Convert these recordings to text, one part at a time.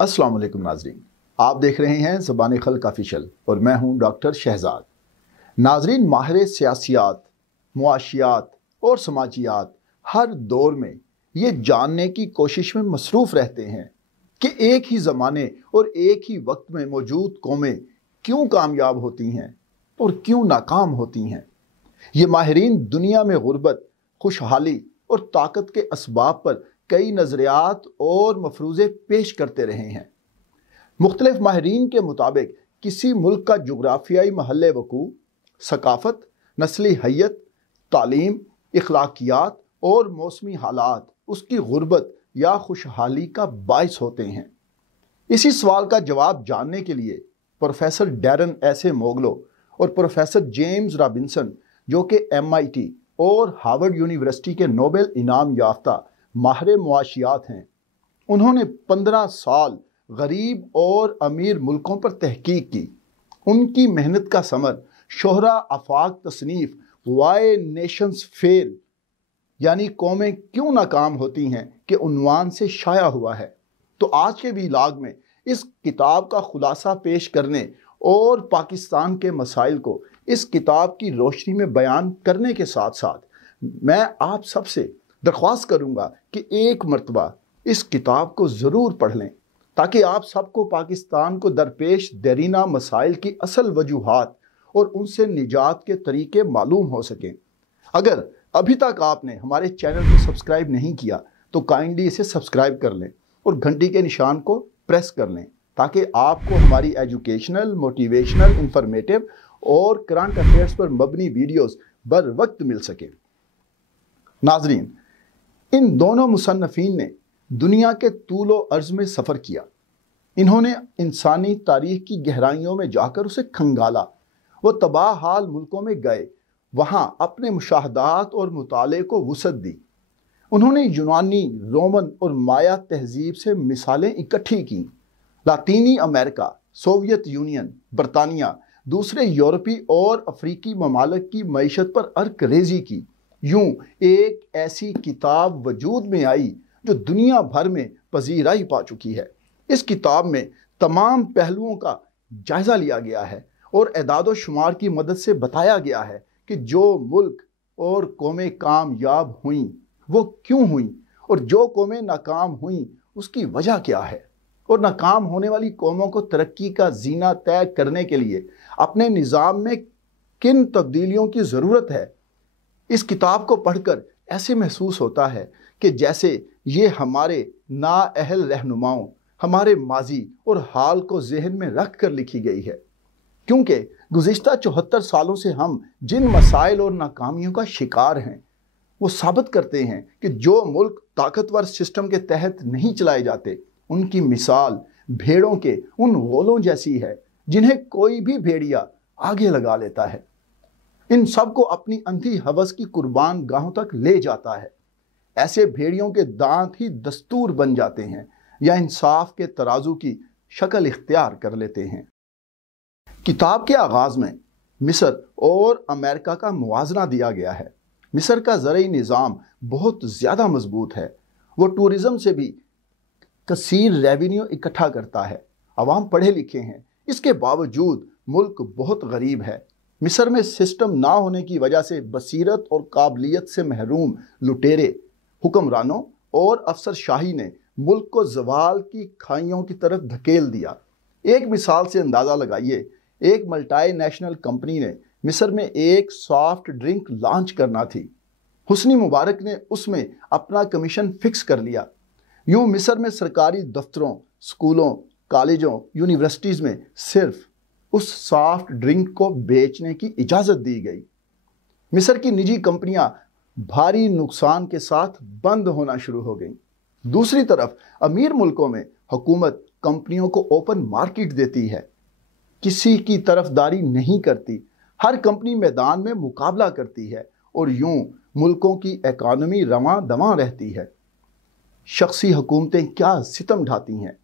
अस्सलाम वालेकुम नाजरीन, आप देख रहे हैं ज़बान खल्क ऑफिशियल और मैं हूं डॉक्टर शहजाद। नाजरीन, माहिर सियासियात, मुआशियात और समाजियात हर दौर में ये जानने की कोशिश में मसरूफ़ रहते हैं कि एक ही ज़माने और एक ही वक्त में मौजूद कौमें क्यों कामयाब होती हैं और क्यों नाकाम होती हैं। ये माहिरीन दुनिया में गुर्बत, खुशहाली और ताकत के असबाब पर कई नज़रियात और मफरूज़े पेश करते रहे हैं। मुख्तलिफ माहिरीन के मुताबिक किसी मुल्क का जुग्राफियाई महल वकू, सकाफ़त, नस्ली हैयत, तालीम, इखलाकियात और मौसमी हालात उसकी गुर्बत या खुशहाली का बाइस होते हैं। इसी सवाल का जवाब जानने के लिए प्रोफेसर डैरन एसे मोगलो और प्रोफेसर जेम्स रॉबिन्सन, जो कि MIT और हार्वर्ड यूनिवर्सिटी के नोबेल इनाम याफ्ता माहिर मुआशियात हैं, उन्होंने 15 साल गरीब और अमीर मुल्कों पर तहकीक की। उनकी मेहनत का समर शोहरा आफाक तसनीफ वाई नेशंस फेल यानी कौमें क्यों नाकाम होती हैं के उन्वान से शाया हुआ है। तो आज के व्लॉग में इस किताब का खुलासा पेश करने और पाकिस्तान के मसाइल को इस किताब की रोशनी में बयान करने के साथ साथ मैं आप सबसे दरख्वास्त करूंगा कि एक मरतबा इस किताब को ज़रूर पढ़ लें, ताकि आप सबको पाकिस्तान को दरपेश देरीना मसाइल की असल वजूहात और उनसे निजात के तरीके मालूम हो सकें। अगर अभी तक आपने हमारे चैनल को सब्सक्राइब नहीं किया तो काइंडली इसे सब्सक्राइब कर लें और घंटी के निशान को प्रेस कर लें, ताकि आपको हमारी एजुकेशनल, मोटिवेशनल, इंफॉर्मेटिव और करंट अफेयर्स पर मबनी वीडियोस बर वक्त मिल सके। नाजरीन, इन दोनों मुसन्नफीन ने दुनिया के तूलो अर्ज में सफ़र किया। इन्होंने इंसानी तारीख की गहराइयों में जाकर उसे खंगाला। वो तबाह हाल मुल्कों में गए, वहाँ अपने मुशाहदात और मुताले को वुसअत दी। उन्होंने यूनानी, रोमन और माया तहजीब से मिसालें इकट्ठी की। लातीनी अमेरिका, सोवियत यूनियन, बरतानिया, दूसरे यूरोपी और अफ्रीकी ममालिक की मईशत पर अर्क रेजी की। यूं एक ऐसी किताब वजूद में आई जो दुनिया भर में पजीराई पा चुकी है। इस किताब में तमाम पहलुओं का जायज़ा लिया गया है और एदाद व शुमार की मदद से बताया गया है कि जो मुल्क और कौमें कामयाब हुईं वो क्यों हुईं, और जो कौमें नाकाम हुईं उसकी वजह क्या है, और नाकाम होने वाली कौमों को तरक्की का जीना तय करने के लिए अपने निज़ाम में किन तब्दीलियों की ज़रूरत है। इस किताब को पढ़कर ऐसे महसूस होता है कि जैसे ये हमारे नाअहल रहनुमाओं, हमारे माजी और हाल को जहन में रख कर लिखी गई है, क्योंकि गुज़िश्ता 74 सालों से हम जिन मसाइल और नाकामियों का शिकार हैं वो साबित करते हैं कि जो मुल्क ताकतवर सिस्टम के तहत नहीं चलाए जाते, उनकी मिसाल भेड़ों के उन गोलों जैसी है जिन्हें कोई भी भेड़िया आगे लगा लेता है। इन सब को अपनी अंधी हवस की कुर्बान गाहों तक ले जाता है। ऐसे भेड़ियों के दांत ही दस्तूर बन जाते हैं या इंसाफ के तराजू की शक्ल इख्तियार कर लेते हैं। किताब के आगाज़ में मिस्र और अमेरिका का मुवाजना दिया गया है। मिस्र का ज़रई निज़ाम बहुत ज़्यादा मजबूत है। वो टूरिज़म से भी कसीर रेवेन्यू इकट्ठा करता है। अवाम पढ़े लिखे हैं, इसके बावजूद मुल्क बहुत गरीब है। मिस्र में सिस्टम ना होने की वजह से बसीरत और काबिलियत से महरूम लुटेरे, हुक्मरानों और अफसरशाही ने मुल्क को ज़वाल की खाइयों की तरफ धकेल दिया। एक मिसाल से अंदाज़ा लगाइए, एक मल्टी नेशनल कंपनी ने मिस्र में एक सॉफ्ट ड्रिंक लॉन्च करना थी। हुस्नी मुबारक ने उसमें अपना कमीशन फिक्स कर लिया। यूँ मिस्र में सरकारी दफ्तरों, स्कूलों, कॉलेजों, यूनिवर्सिटीज़ में सिर्फ उस सॉफ्ट ड्रिंक को बेचने की इजाज़त दी गई। मिस्र की निजी कंपनियां भारी नुकसान के साथ बंद होना शुरू हो गईं। दूसरी तरफ अमीर मुल्कों में हुकूमत कंपनियों को ओपन मार्केट देती है, किसी की तरफदारी नहीं करती। हर कंपनी मैदान में मुकाबला करती है और यूं मुल्कों की इकानमी रवां दवां रहती है। शख्सी हुकूमतें क्या सितम ढाती हैं।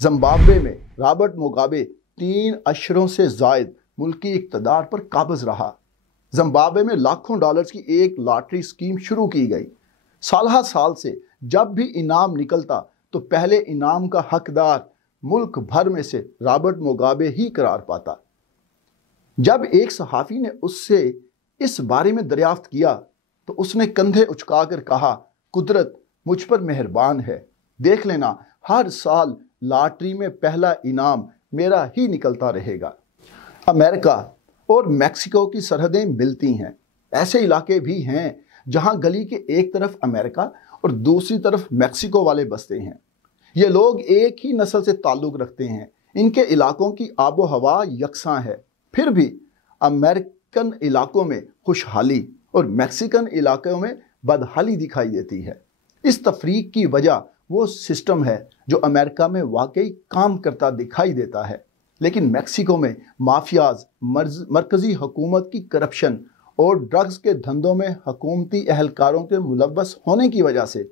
जिम्बाब्वे में रॉबर्ट मुगाबे 3 अशरों से जायद मुल्की इक़्तिदार पर काबिज रहा। जिम्बाब्वे में लाखों डॉलर्स की एक लॉटरी स्कीम शुरू की गई। साल से जब भी इनाम निकलता तो पहले इनाम का हकदार मुल्क भर में से रॉबर्ट मुगाबे ही करार पाता। जब एक सहाफ़ी ने उससे इस बारे में दरियाफ्त किया तो उसने कंधे उचकाकर कहा, कुदरत मुझ पर मेहरबान है, देख लेना हर साल लॉटरी में पहला इनाम मेरा ही निकलता रहेगा। अमेरिका और मैक्सिको की सरहदें मिलती हैं। ऐसे इलाके भी हैं जहां गली के एक तरफ अमेरिका और दूसरी तरफ मैक्सिको वाले बसते हैं। ये लोग एक ही नस्ल से ताल्लुक़ रखते हैं। इनके इलाकों की आबो हवा यकसां है। फिर भी अमेरिकन इलाकों में खुशहाली और मैक्सिकन इलाकों में बदहाली दिखाई देती है। इस तफरीक की वजह वो सिस्टम है जो अमेरिका में वाकई काम करता दिखाई देता है, लेकिन मैक्सिको में माफियाज, मरकज़ी हुकूमत की करप्शन और ड्रग्स के धंधों में हुकूमती अहलकारों के मुलव्वस होने की वजह से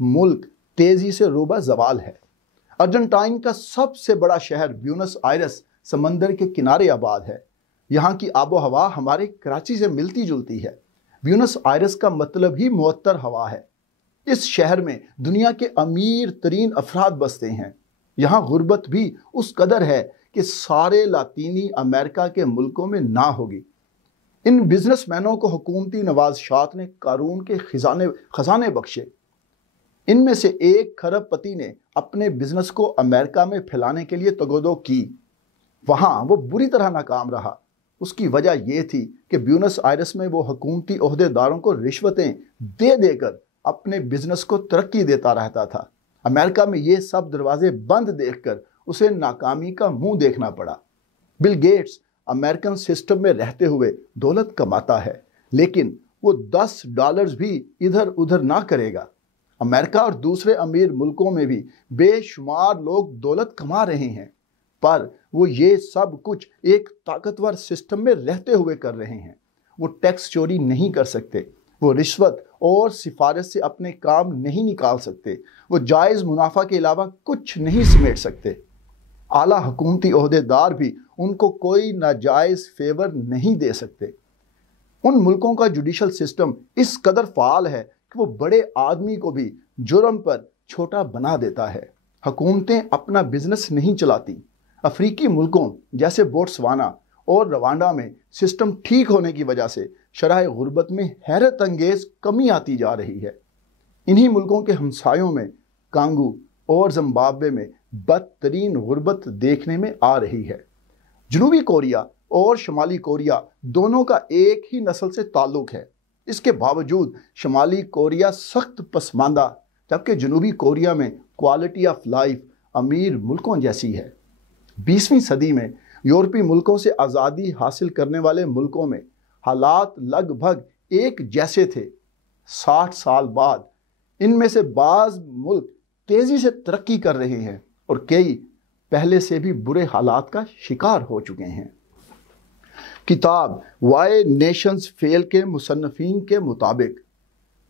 मुल्क तेज़ी से रोबा ज़वाल है। अर्जेंटाइन का सबसे बड़ा शहर ब्यूनस आयरस समंदर के किनारे आबाद है। यहाँ की आबो हवा हमारे कराची से मिलती जुलती है। ब्यूनस आयरस का मतलब ही मुअत्तर हवा है। इस शहर में दुनिया के अमीर तरीन अफराद बसते हैं। यहाँ गुर्बत भी उस कदर है कि सारे लातीनी अमेरिका के मुल्कों में ना होगी। इन बिजनेसमैनों को हुकूमती नवाज़शात ने कानून के खजाने बख्शे। इनमें से एक खरबपति ने अपने बिजनेस को अमेरिका में फैलाने के लिए तगोदो की। वहाँ वो बुरी तरह नाकाम रहा। उसकी वजह यह थी कि ब्यूनस आयरस में वो हुकूमती ओहदेदारों को रिश्वतें दे देकर अपने बिजनेस को तरक्की देता रहता था। अमेरिका में ये सब दरवाजे बंद देखकर उसे नाकामी का मुंह देखना पड़ा। बिल गेट्स अमेरिकन सिस्टम में रहते हुए दौलत कमाता है, लेकिन वो $10 भी इधर उधर ना करेगा। अमेरिका और दूसरे अमीर मुल्कों में भी बेशुमार लोग दौलत कमा रहे हैं, पर वो ये सब कुछ एक ताकतवर सिस्टम में रहते हुए कर रहे हैं। वो टैक्स चोरी नहीं कर सकते, वो रिश्वत और सिफारिश से अपने काम नहीं निकाल सकते, वो जायज़ मुनाफा के अलावा कुछ नहीं समेट सकते। आला हुकूमती ओहदेदार भी उनको कोई नाजायज़ फेवर नहीं दे सकते। उन मुल्कों का जुडिशल सिस्टम इस कदर फ़ाल है कि वो बड़े आदमी को भी जुर्म पर छोटा बना देता है। हुकूमतें अपना बिजनेस नहीं चलाती। अफ्रीकी मुल्कों जैसे बोट्सवाना और रवांडा में सिस्टम ठीक होने की वजह से शरह गुर्बत में हैरत अंगेज कमी आती जा रही है। इन्हीं मुल्कों के हमसायों में कांगो और जिम्बाब्वे में बदतरीन गुर्बत देखने में आ रही है। जनूबी कोरिया और शमाली कोरिया दोनों का एक ही नस्ल से ताल्लुक है। इसके बावजूद शमाली कोरिया सख्त पसमानदा, जबकि जनूबी कोरिया में क्वालिटी ऑफ लाइफ अमीर मुल्कों जैसी है। 20वीं सदी में यूरोपीय मुल्कों से आज़ादी हासिल करने वाले मुल्कों में हालात लगभग एक जैसे थे। 60 साल बाद इनमें से बाज़ मुल्क तेज़ी से तरक्की कर रहे हैं और कई पहले से भी बुरे हालात का शिकार हो चुके हैं। किताब वाई नेशंस फेल के मुसन्निफीन के मुताबिक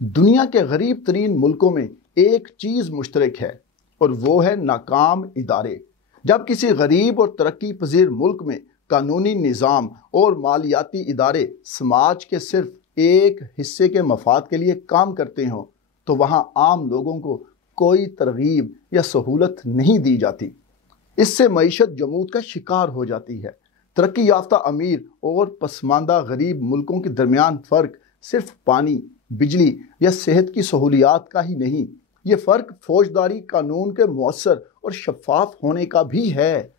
दुनिया के गरीब तरीन मुल्कों में एक चीज़ मुश्तरक है और वो है नाकाम इदारे। जब किसी गरीब और तरक्की पजीर मुल्क में कानूनी निज़ाम और मालियाती इदारे समाज के सिर्फ एक हिस्से के मफाद के लिए काम करते हों तो वहाँ आम लोगों को कोई तरगीब या सहूलत नहीं दी जाती। इससे मईशत जमूद का शिकार हो जाती है। तरक्की याफ्ता अमीर और पसमानदा गरीब मुल्कों के दरमियान फ़र्क सिर्फ पानी, बिजली या सेहत की सहूलियात का ही नहीं, ये फ़र्क फौजदारी कानून के मौसर और शफाफ होने का भी है,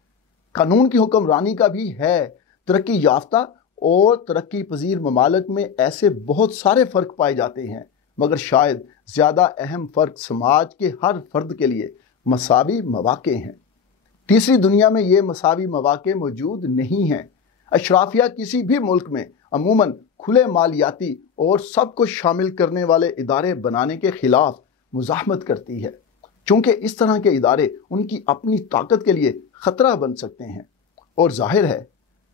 कानून की हुक्मरानी का भी है। तरक्की याफ्ता और तरक्की पजीर ममालिक में ऐसे बहुत सारे फ़र्क पाए जाते हैं, मगर शायद ज़्यादा अहम फ़र्क समाज के हर फर्द के लिए मसावी मौक़े हैं। तीसरी दुनिया में ये मसावी मौक़े मौजूद नहीं हैं। अशराफिया किसी भी मुल्क में अमूमन खुले मालियाती और सबको शामिल करने वाले इदारे बनाने के ख़िलाफ़ मुज़ाहमत करती है, चूँकि इस तरह के इदारे उनकी अपनी ताकत के लिए ख़तरा बन सकते हैं और जाहिर है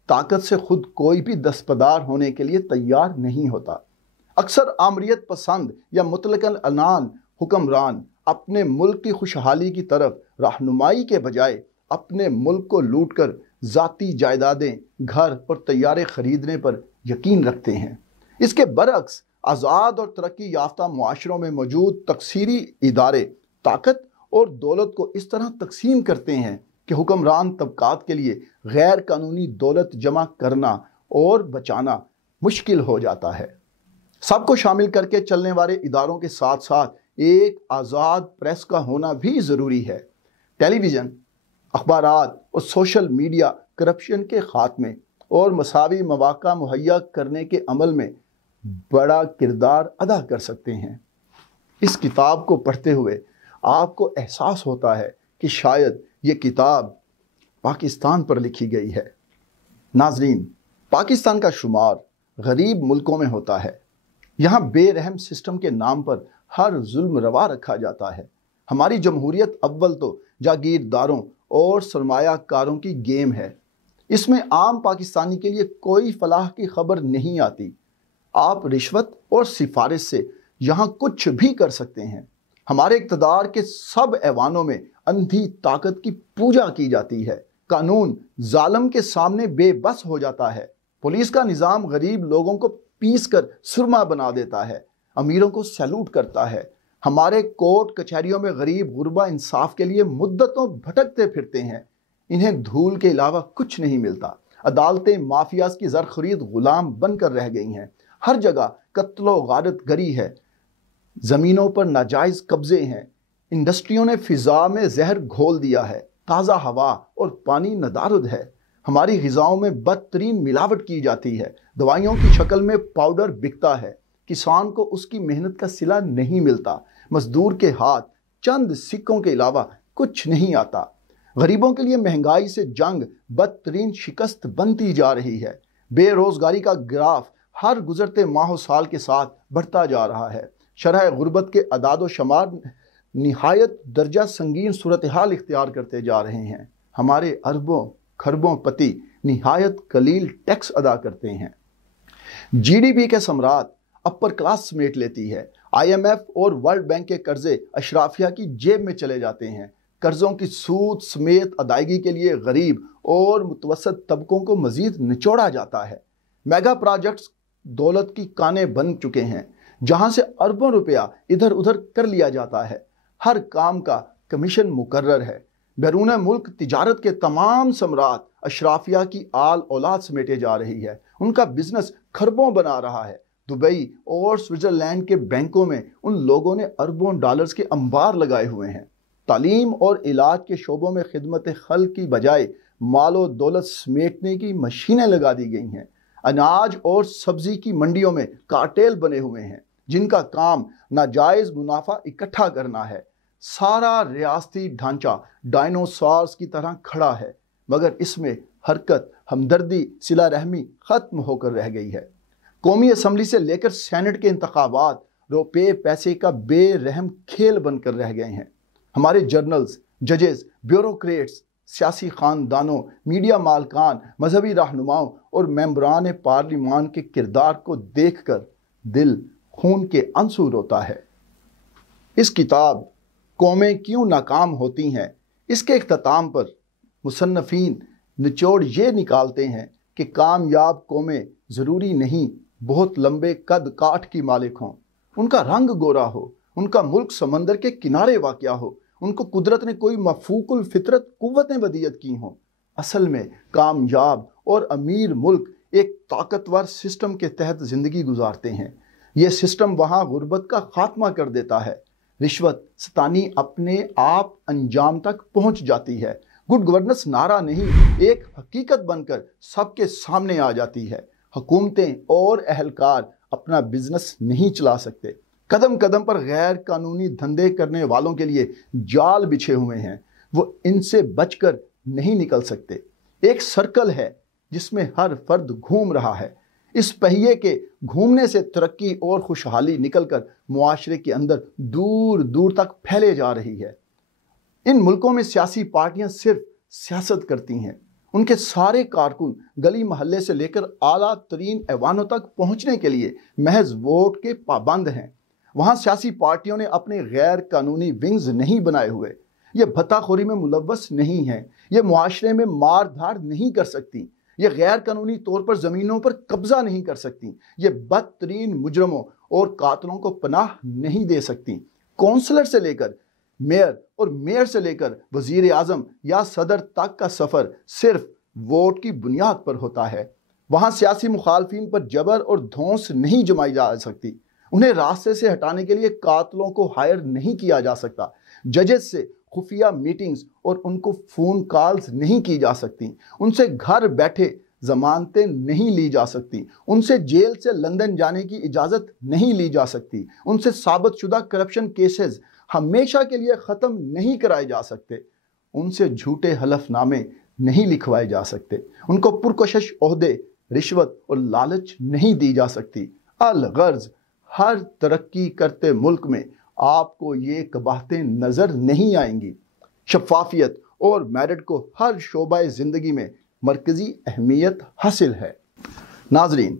ताकत से खुद कोई भी दस्तबरदार होने के लिए तैयार नहीं होता। अक्सर आमरीत पसंद या मुतलकन अनान हुक्मरान अपने मुल्क की खुशहाली की तरफ रहनुमाई के बजाय अपने मुल्क को लूट कर ज़ाती जायदादें, घर और तैयारे खरीदने पर यकीन रखते हैं। इसके बरअक्स आज़ाद और तरक्की याफ्ता मुआशरों में मौजूद तकसीरी इदारे ताकत और दौलत को इस तरह तकसीम करते हैं کہ حکمران طبقات کے لیے غیر قانونی دولت جمع کرنا اور بچانا مشکل ہو جاتا ہے۔ سب کو شامل کر کے چلنے والے اداروں کے ساتھ ساتھ ایک آزاد پریس کا ہونا بھی ضروری ہے۔ ٹیلی ویژن، اخبارات اور سوشل میڈیا کرپشن کے خاتمے اور مساوی مواقع مہیا کرنے کے عمل میں بڑا کردار ادا کر سکتے ہیں۔ اس کتاب کو پڑھتے ہوئے آپ کو احساس ہوتا ہے کہ شاید یہ کتاب پاکستان پر لکھی گئی ہے۔ ناظرین، پاکستان کا شمار غریب ملکوں میں ہوتا ہے۔ یہاں بے رحم سسٹم کے نام پر ہر ظلم روا رکھا جاتا ہے۔ ہماری جمہوریت اول تو جاگیرداروں اور سرمایہ کاروں کی گیم ہے۔ اس میں عام پاکستانی کے لیے کوئی فلاح کی خبر نہیں آتی۔ آپ رشوت اور سفارش سے یہاں کچھ بھی کر سکتے ہیں۔ ہمارے اقتدار کے سب ایوانوں میں اندھی طاقت کی پوجا کی جاتی ہے۔ قانون ظالم کے سامنے بے بس ہو جاتا ہے۔ پولیس کا نظام غریب لوگوں کو پیس کر سرما بنا دیتا ہے، امیروں کو سیلوٹ کرتا ہے۔ ہمارے کورٹ کچہریوں میں غریب غربا انصاف کے لیے مدتوں بھٹکتے پھرتے ہیں۔ انہیں دھول کے علاوہ کچھ نہیں ملتا۔ عدالتیں مافیاز کی زرخرید غلام بن کر رہ گئی ہیں۔ ہر جگہ قتل و غارت گری ہے، زمینوں پر ناجائز قبضے ہیں، انڈسٹریوں نے فضا میں زہر گھول دیا ہے، تازہ ہوا اور پانی ندارد ہے۔ ہماری غذاؤں میں بدترین ملاوٹ کی جاتی ہے، دوائیوں کی شکل میں پاؤڈر بکتا ہے، کسان کو اس کی محنت کا صلہ نہیں ملتا، مزدور کے ہاتھ چند سکوں کے علاوہ کچھ نہیں آتا۔ غریبوں کے لیے مہنگائی سے جنگ بدترین شکست بنتی جا رہی ہے۔ بے روزگاری کا گراف ہر گزرتے ماہ و سال کے ساتھ بڑھتا جا رہا ہے۔ شرح غربت کے اعداد و شمار نہایت درجہ سنگین صورتحال اختیار کرتے جا رہے ہیں۔ ہمارے اربوں کھربوں پتی نہایت قلیل ٹیکس ادا کرتے ہیں۔ جی ڈی پی کے ثمرات اپر کلاس سمیٹ لیتی ہے۔ آئی ایم ایف اور ورلڈ بینک کے قرضے اشرافیہ کی جیب میں چلے جاتے ہیں۔ قرضوں کی سود سمیت ادائیگی کے لیے غریب اور متوسط طبقوں کو مزید نچوڑا جاتا ہے۔ میگا پروجیکٹس دولت کی کانیں بن چکے ہیں، جہاں سے اربوں روپیہ ادھر ادھر کر لیا جاتا ہے۔ ہر کام کا کمیشن مقرر ہے۔ بیرون ملک تجارت کے تمام ثمرات اشرافیہ کی آل اولاد سمیٹے جا رہی ہے۔ ان کا بزنس کھربوں بنا رہا ہے۔ دبئی اور سوئٹزرلینڈ کے بینکوں میں ان لوگوں نے اربوں ڈالرز کے انبار لگائے ہوئے ہیں۔ تعلیم اور علاج کے شعبوں میں خدمت خلق کی بجائے مال و دولت سمیٹنے کی مشینیں لگا دی گئی ہیں۔ اناج اور سبزی کی منڈیوں میں کارٹیل بنے ہوئے ہیں، جن کا کام ناجائز منافع اکٹھا کرنا ہے۔ سارا ریاستی ڈھانچہ ڈائنوسارز کی طرح کھڑا ہے، مگر اس میں حرکت، ہمدردی، صلہ رحمی ختم ہو کر رہ گئی ہے۔ قومی اسمبلی سے لے کر سینٹ کے انتخابات روپے پیسے کا بے رحم کھیل بن کر رہ گئے ہیں۔ ہمارے جرنلز، ججز، بیوروکریٹس، سیاسی خاندانوں، میڈیا مالکان، مذہبی رہنماؤں اور ممبران پارلیمان کے کردار کو دیکھ کر دل خون کے آنسو روتا ہے۔ اس کتاب قومیں کیوں ناکام ہوتی ہیں، اس کے اختتام پر مصنفین نچوڑ یہ نکالتے ہیں کہ کامیاب قومیں ضروری نہیں بہت لمبے قد کاٹ کی مالک ہوں، ان کا رنگ گورا ہو، ان کا ملک سمندر کے کنارے واقع ہو، ان کو قدرت نے کوئی مفوق الفطرت قوتیں ودیعت کی ہوں۔ اصل میں کامیاب اور امیر ملک ایک طاقتور سسٹم کے تحت زندگی گزارتے ہیں۔ یہ سسٹم وہاں غربت کا خاتمہ کر دیتا ہے، رشوت ستانی اپنے آپ انجام تک پہنچ جاتی ہے، گڈ گورننس نعرہ نہیں ایک حقیقت بن کر سب کے سامنے آ جاتی ہے۔ حکومتیں اور اہلکار اپنا بزنس نہیں چلا سکتے۔ قدم قدم پر غیر قانونی دھندے کرنے والوں کے لیے جال بچھے ہوئے ہیں، وہ ان سے بچ کر نہیں نکل سکتے۔ ایک سرکل ہے جس میں ہر فرد گھوم رہا ہے۔ اس پہیے کے گھومنے سے ترقی اور خوشحالی نکل کر معاشرے کے اندر دور دور تک پھیلے جا رہی ہے۔ ان ملکوں میں سیاسی پارٹیاں صرف سیاست کرتی ہیں، ان کے سارے کارکن گلی محلے سے لے کر اعلیٰ ترین ایوانوں تک پہنچنے کے لیے محض ووٹ کے پابند ہیں۔ وہاں سیاسی پارٹیوں نے اپنے غیر قانونی ونگز نہیں بنائے ہوئے، یہ بھتہ خوری میں ملوث نہیں ہیں، یہ معاشرے میں مار دھاڑ نہیں کر سکتی، یہ غیر قانونی طور پر زمینوں پر قبضہ نہیں کر سکتی، یہ بدترین مجرموں اور قاتلوں کو پناہ نہیں دے سکتی۔ کونسلر سے لے کر میئر اور میئر سے لے کر وزیر اعظم یا صدر تک کا سفر صرف ووٹ کی بنیاد پر ہوتا ہے۔ وہاں سیاسی مخالفین پر جبر اور دھونس نہیں جمائی جا سکتی، انہیں راستے سے ہٹانے کے لیے قاتلوں کو ہائر نہیں کیا جا سکتا، ججز سے خفیہ میٹنگز اور ان کو فون کالز نہیں کی جا سکتی، ان سے گھر بیٹھے ضمانتیں نہیں لی جا سکتی، ان سے جیل سے لندن جانے کی اجازت نہیں لی جا سکتی، ان سے ثابت شدہ کرپشن کیسز ہمیشہ کے لیے ختم نہیں کرائے جا سکتے، ان سے جھوٹے حلف نامے نہیں لکھوائے جا سکتے، ان کو پرکشش عہدے، رشوت اور لالچ نہیں دی جا سکتی۔ الغرض ہر ترقی کرتے ملک میں آپ کو یہ قباحتیں نظر نہیں آئیں گی۔ شفافیت اور میرٹ کو ہر شعبہ زندگی میں مرکزی اہمیت حاصل ہے۔ ناظرین،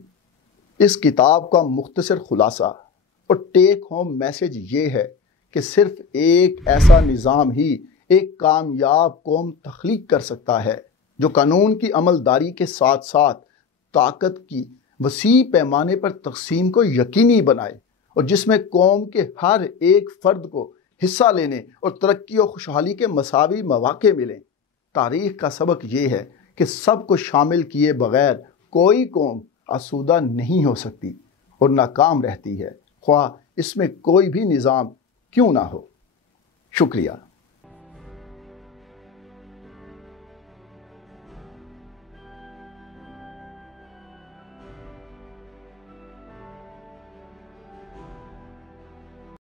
اس کتاب کا مختصر خلاصہ اور ٹیک ہوم میسج یہ ہے کہ صرف ایک ایسا نظام ہی ایک کامیاب قوم تخلیق کر سکتا ہے جو قانون کی عملداری کے ساتھ ساتھ طاقت کی وسیع پیمانے پر تقسیم کو یقینی بنائے، اور جس میں قوم کے ہر ایک فرد کو حصہ لینے اور ترقی و خوشحالی کے مساوی مواقع ملیں۔ تاریخ کا سبق یہ ہے کہ سب کو شامل کیے بغیر کوئی قوم آسودہ نہیں ہو سکتی اور ناکام رہتی ہے، خواہ اس میں کوئی بھی نظام کیوں نہ ہو۔ شکریہ۔